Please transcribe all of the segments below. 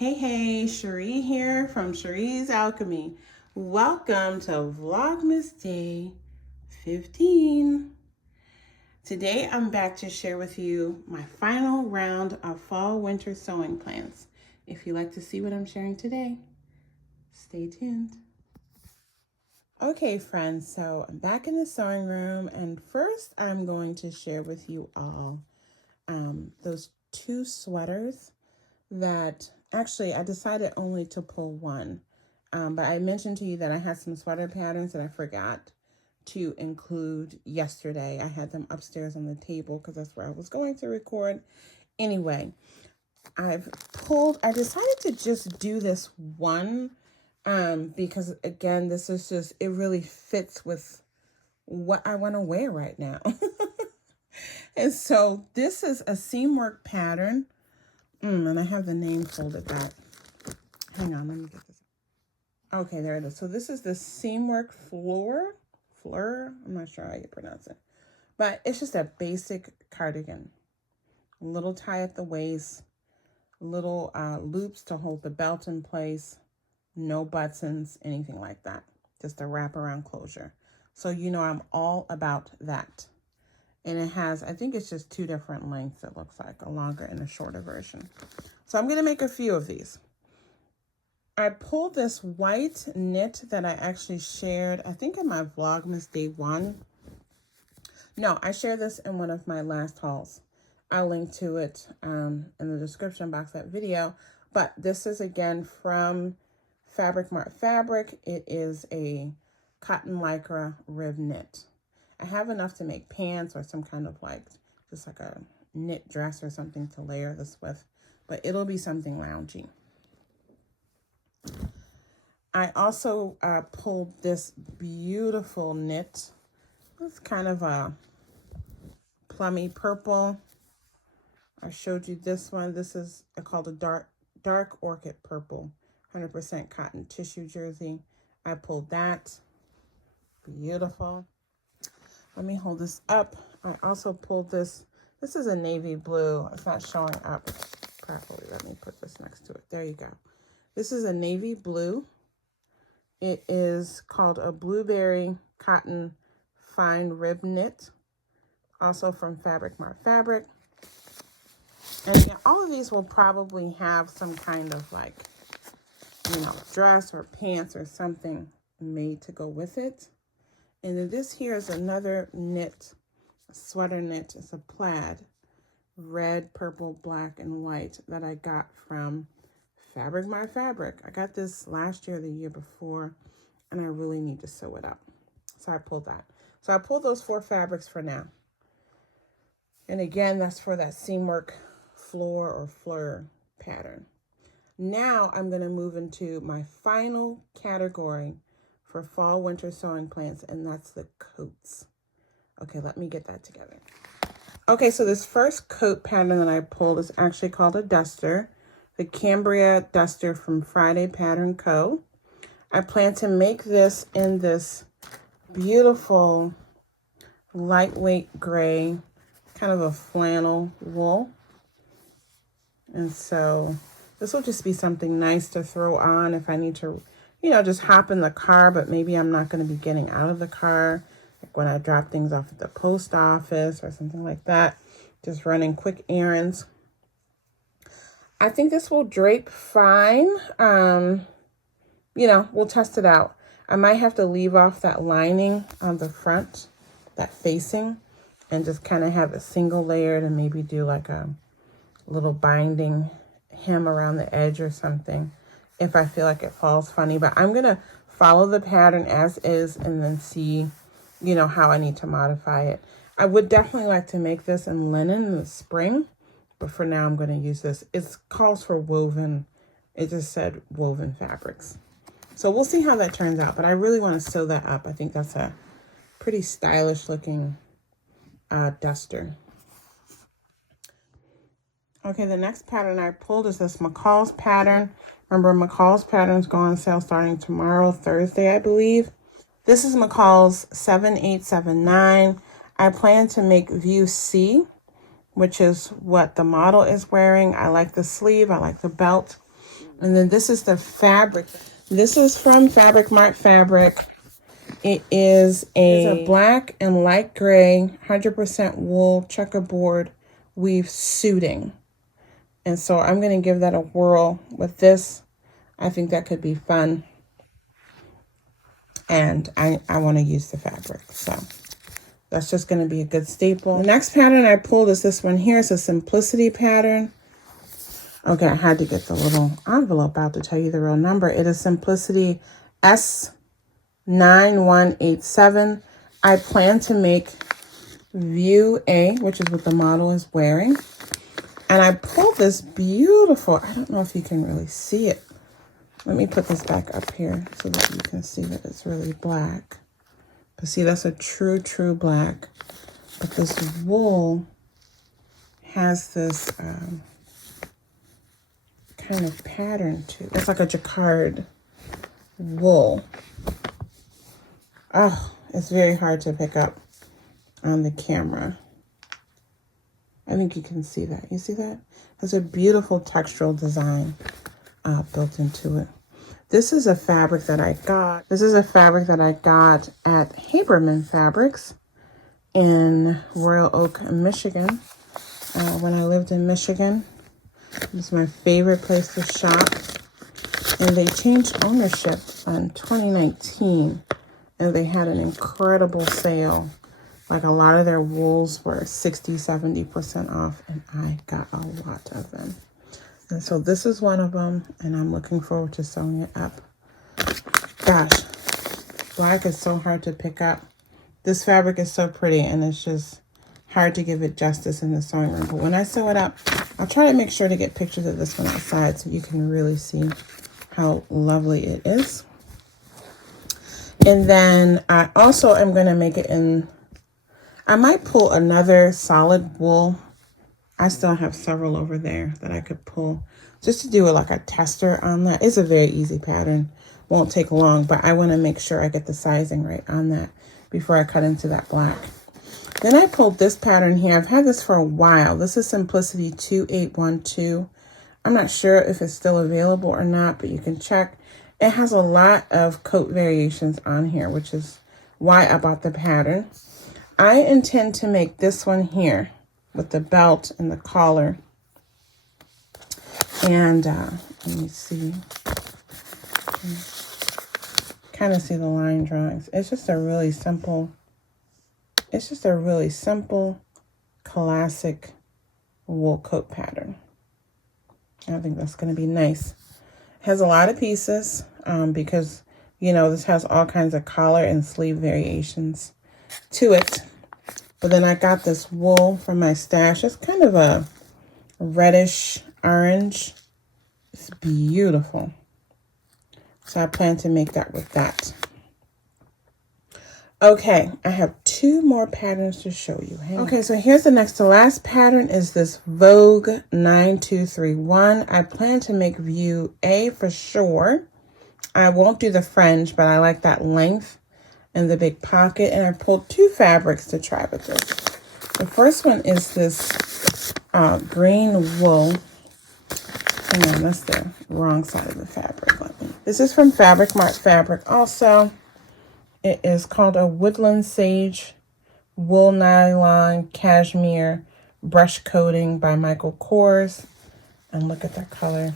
Hey, Cherie here from Cherie's Alchemy. Welcome to Vlogmas Day 15. Today I'm back to share with you my final round of fall-winter sewing plans. If you'd like to see what I'm sharing today, stay tuned. Okay, friends, so I'm back in the sewing room, and first I'm going to share with you all those two sweaters that actually I decided only to pull one. But I mentioned to you that I had some sweater patterns that I forgot to include yesterday. I had them upstairs on the table because that's where I was going to record. Anyway, I decided to just do this one because again, this is just, it really fits with what I want to wear right now. And so this is a seam work pattern. And I have the name folded back. Hang on, let me get this. Okay, there it is. So this is the seamwork fleur. I'm not sure how you pronounce it. But it's just a basic cardigan. A little tie at the waist. Little loops to hold the belt in place. No buttons, anything like that. Just a wraparound closure. So you know I'm all about that. And it has, I think it's just two different lengths, it looks like, a longer and a shorter version. So I'm going to make a few of these. I pulled this white knit that I actually shared, I think in my Vlogmas Day 1. No, I shared this in one of my last hauls. I'll link to it in the description box of that video. But this is, again, from Fabric Mart Fabric. It is a cotton lycra rib knit. I have enough to make pants or some kind of just like a knit dress or something to layer this with, but it'll be something loungy. I also pulled this beautiful knit. It's kind of a plummy purple. I showed you this one. This is called a dark orchid purple, 100% cotton tissue jersey. I pulled that. Beautiful. Let me hold this up. I also pulled this. This is a navy blue. It's not showing up properly. Let me put this next to it. There you go. This is a navy blue. It is called a blueberry cotton fine rib knit. Also from Fabric Mart Fabric. And again, all of these will probably have some kind of dress or pants or something made to go with it. And then this here is another knit, a sweater knit. It's a plaid, red, purple, black, and white that I got from Fabric Mart Fabric. I got this last year or the year before, and I really need to sew it up. So I pulled that. So I pulled those 4 fabrics for now. And again, that's for that seam work floor or fleur pattern. Now I'm going to move into my final category for fall winter sewing plans, and that's the coats. Okay, let me get that together. Okay, so this first coat pattern that I pulled is actually called a duster, the Cambria duster from Friday Pattern Co. I plan to make this in this beautiful lightweight gray, kind of a flannel wool. And so this will just be something nice to throw on if I need to just hop in the car, but maybe I'm not going to be getting out of the car, like when I drop things off at the post office or something like that, just running quick errands. I think this will drape fine. We'll test it out. I might have to leave off that lining on the front, that facing, and just kind of have it single layered and maybe do like a little binding hem around the edge or something, if I feel like it falls funny. But I'm going to follow the pattern as is and then see, how I need to modify it. I would definitely like to make this in linen in the spring, but for now I'm going to use this. It calls for woven. It just said woven fabrics. So we'll see how that turns out, but I really want to sew that up. I think that's a pretty stylish looking duster. Okay, the next pattern I pulled is this McCall's pattern. Remember, McCall's patterns go on sale starting tomorrow, Thursday, I believe. This is McCall's 7879. I plan to make view C, which is what the model is wearing. I like the sleeve. I like the belt. And then this is the fabric. This is from Fabric Mart Fabric. It is a black and light gray, 100% wool checkerboard weave suiting. And so I'm going to give that a whirl with this. I think that could be fun. And I want to use the fabric. So that's just going to be a good staple. The next pattern I pulled is this one here. It's a Simplicity pattern. Okay, I had to get the little envelope out to tell you the real number. It is Simplicity S9187. I plan to make View A, which is what the model is wearing. And I pulled this beautiful, I don't know if you can really see it. Let me put this back up here so that you can see that it's really black. But see, that's a true black. But this wool has this kind of pattern to it. It's like a jacquard wool. Oh, it's very hard to pick up on the camera. I think you can see that. You see that? There's a beautiful textural design built into it. This is a fabric that I got. This is a fabric that I got at Haberman Fabrics in Royal Oak, Michigan. When I lived in Michigan, it was my favorite place to shop. And they changed ownership in 2019. And they had an incredible sale. Like a lot of their wools were 60–70% off. And I got a lot of them. And so this is one of them. And I'm looking forward to sewing it up. Gosh, black is so hard to pick up. This fabric is so pretty. And it's just hard to give it justice in the sewing room. But when I sew it up, I'll try to make sure to get pictures of this one outside so you can really see how lovely it is. And then I also am going to make it in, I might pull another solid wool. I still have several over there that I could pull just to do it like a tester on that. It's a very easy pattern. Won't take long, but I want to make sure I get the sizing right on that before I cut into that black. Then I pulled this pattern here. I've had this for a while. This is Simplicity 2812. I'm not sure if it's still available or not, but you can check. It has a lot of coat variations on here, which is why I bought the pattern. I intend to make this one here with the belt and the collar. And let me see. Kind of see the line drawings. It's just a really simple, classic wool coat pattern. I think that's going to be nice. It has a lot of pieces because, you know, this has all kinds of collar and sleeve variations to it. But then I got this wool from my stash. It's kind of a reddish orange. It's beautiful. So I plan to make that with that. Okay, I have two more patterns to show you. Okay, so here's the next to last pattern is this Vogue 9231. I plan to make View A for sure. I won't do the fringe, but I like that length and the big pocket. And I pulled two fabrics to try with this. The first one is this green wool. Hang on, that's the wrong side of the fabric. This is from Fabric Mart Fabric also. It is called a Woodland Sage Wool Nylon Cashmere Brush Coating by Michael Kors. And look at that color.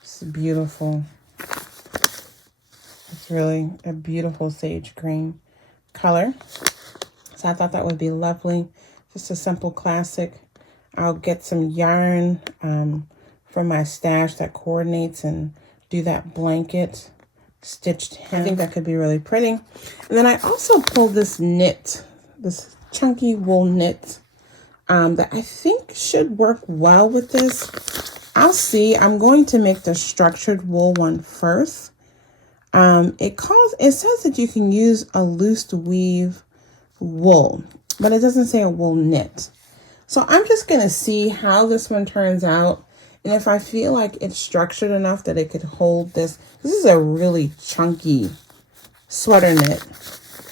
It's beautiful. It's really a beautiful sage green color. So I thought that would be lovely. Just a simple classic. I'll get some yarn from my stash that coordinates and do that blanket stitched hem. I think that could be really pretty. And then I also pulled this knit, this chunky wool knit that I think should work well with this. I'll see. I'm going to make the structured wool one first. It says that you can use a loose weave wool, but it doesn't say a wool knit. So I'm just going to see how this one turns out. And if I feel like it's structured enough that it could hold this. This is a really chunky sweater knit,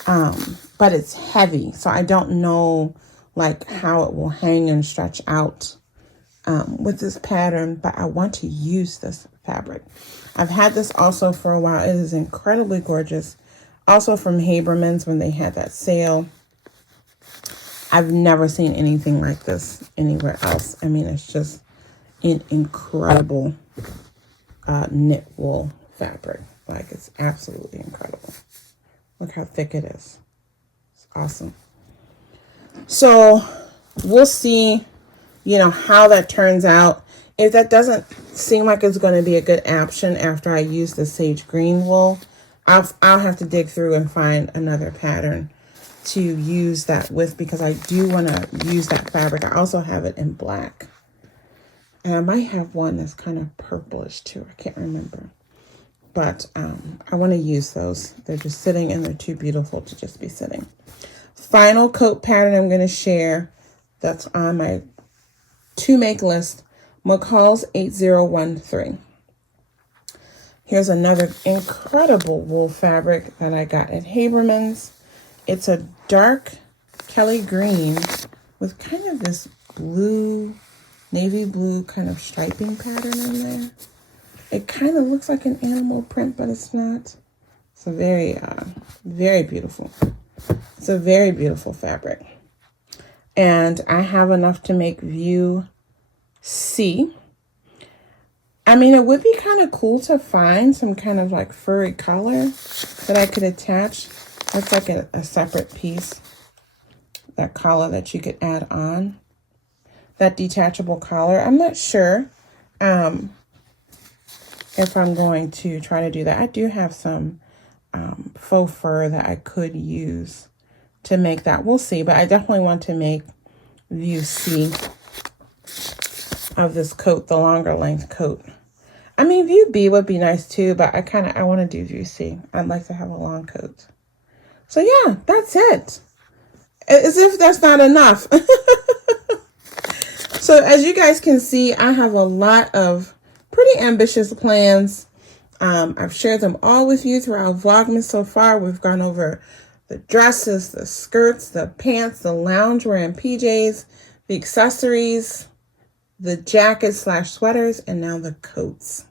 but it's heavy. So I don't know like how it will hang and stretch out with this pattern, but I want to use this fabric. I've had this also for a while. It is incredibly gorgeous. Also from Haberman's when they had that sale. I've never seen anything like this anywhere else. I mean, it's just an incredible knit wool fabric. Like, it's absolutely incredible. Look how thick it is. It's awesome. So we'll see, you know, how that turns out. If that doesn't seem like it's going to be a good option after I use the sage green wool, I'll have to dig through and find another pattern to use that with, because I do want to use that fabric. I also have it in black. And I might have one that's kind of purplish too. I can't remember. But I want to use those. They're just sitting and they're too beautiful to just be sitting. Final coat pattern I'm going to share that's on my to make list. McCall's 8013. Here's another incredible wool fabric that I got at Haberman's. It's a dark Kelly green with kind of this blue, navy blue kind of striping pattern in there. It kind of looks like an animal print, but it's not. It's a very, very beautiful. It's a very beautiful fabric. And I have enough to make view C. I mean, it would be kind of cool to find some kind of like furry collar that I could attach. That's like a separate piece. That collar that you could add on. That detachable collar. I'm not sure if I'm going to try to do that. I do have some faux fur that I could use to make that. We'll see, but I definitely want to make view C of this coat, the longer length coat. I mean, view B would be nice too, but I want to do view C. I'd like to have a long coat. So yeah, that's it. As if that's not enough. So as you guys can see, I have a lot of pretty ambitious plans. I've shared them all with you throughout Vlogmas so far. We've gone over the dresses, the skirts, the pants, the loungewear and PJs, the accessories, the jackets / sweaters, and now the coats.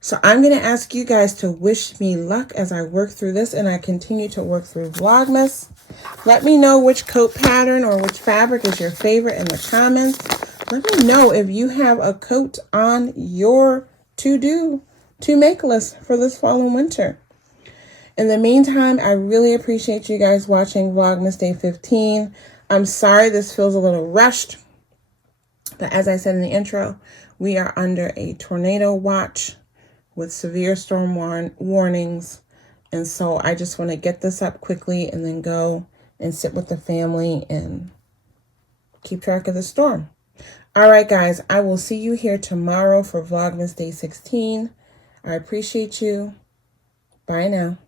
So I'm going to ask you guys to wish me luck as I work through this and I continue to work through Vlogmas. Let me know which coat pattern or which fabric is your favorite in the comments. Let me know if you have a coat on your to make list for this fall and winter. In the meantime, I really appreciate you guys watching Vlogmas Day 15. I'm sorry this feels a little rushed, but as I said in the intro, we are under a tornado watch with severe storm warnings. And so I just want to get this up quickly and then go and sit with the family and keep track of the storm. All right, guys, I will see you here tomorrow for Vlogmas Day 16. I appreciate you. Bye now.